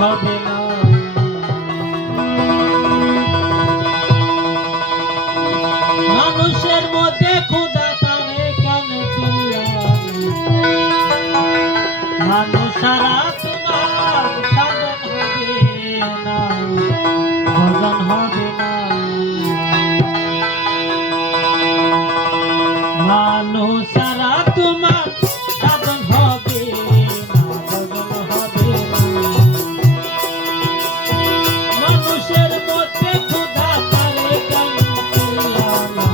হবে না। মানুষের মধ্যে খোদা তারে কেন চিল্লানি, মানুষ ছাড়া তোমার সাধন হবে না, ভজন হবে না। মানুষ ছাড়া তোমার সাধন হবে না, ভজন হবে না। মানুষের মধ্যে খোদা তারে কেন চিল্লানি,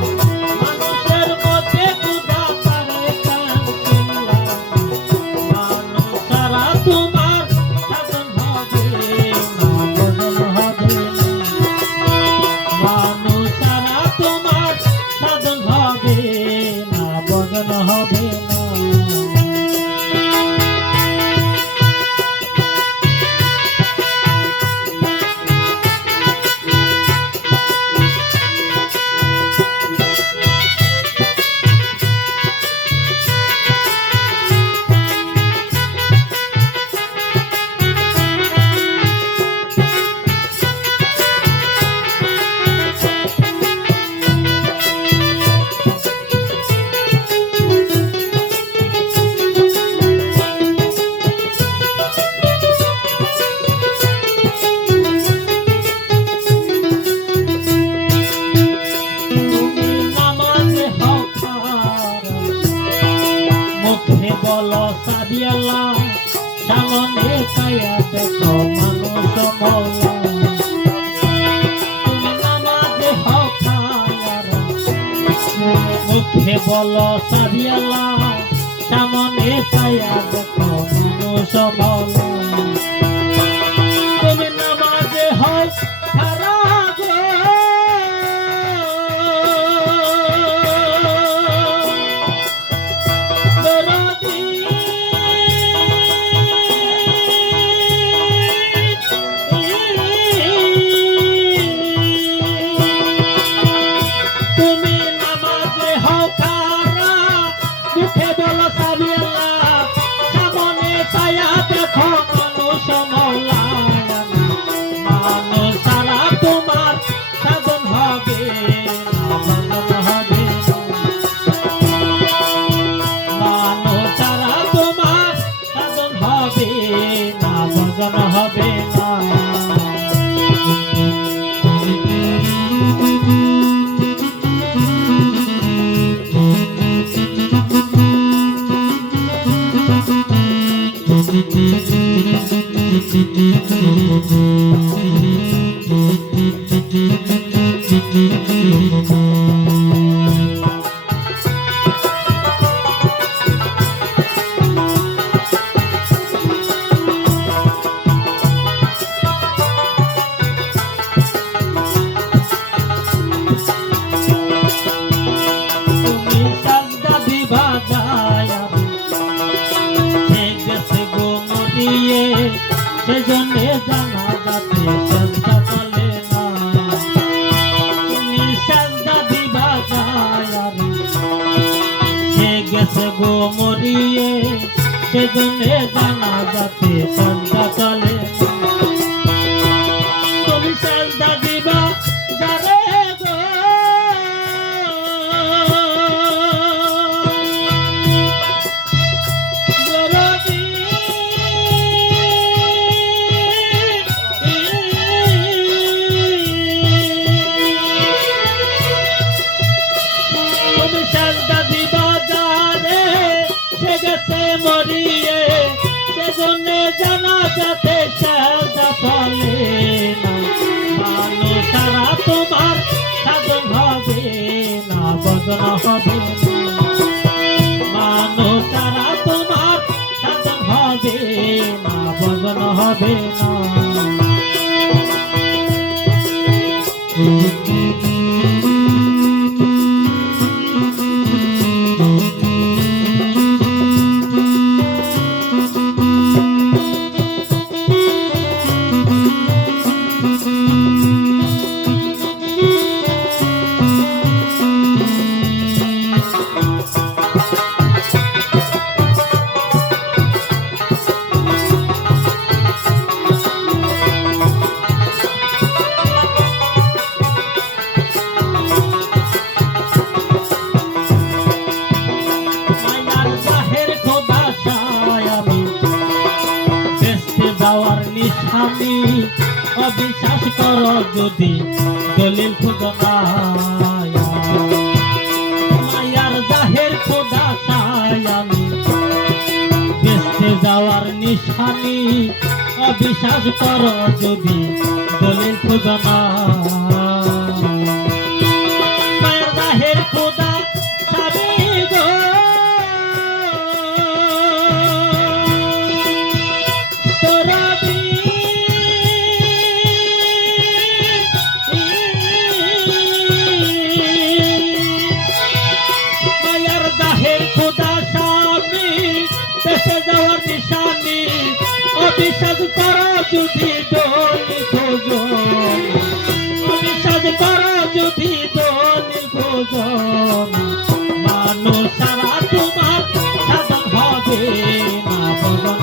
মানুষের মধ্যে খোদা তারে কেন চিল্লানি, মানুষ ছাড়া তোমার সাধন হবে না, ভজন হবে না। মানুষ ছাড়া তোমার সাধন হবে না, ভজন হবে না। বলো সাবিয়াল্লাহ, সামনে চাইয়া দেখো মানুষ মওলা। তুমি নামাজে হও খায়ারা, মুখে বলো সাবিয়াল্লাহ, সামনে চাইয়া দেখো মানুষ মওলা। তুমি নামাজে হও খারা গো, হবে না। সেজন্যে জানাজাতে চেষ্টা চলে না, তুমি সেজদা দিবা যায়, সে গেছে গো মরিয়ে, সেজন্যে জানাজাতে চেষ্টা চলে না। তুমি সেজদা দিবা যারে গো, মরিয়ে, সেজন্যে জানাজাতে সেজদা চলে না। মানুষ ছাড়া তোমার সাধন হবে না, ভজন হবে না। মানুষ ছাড়া তোমার সাধন হবে না, ভজন হবে না। নিশানি অবিশ্বাস কর যদি দলিল খুঁজো মায়ার জাহের খোদা চাই আমি বেঁচতে যাওয়ার নিশানি অবিশ্বাস কর যদি দলিল খুঁজো মায়ার জাহের খোদা চাবি গো অবিশ্বাস করো যদি দলিল খোঁজো অবিশ্বাস করো যদি দলিল খোঁজো মানুষ সারা তোমার সাধন হবে না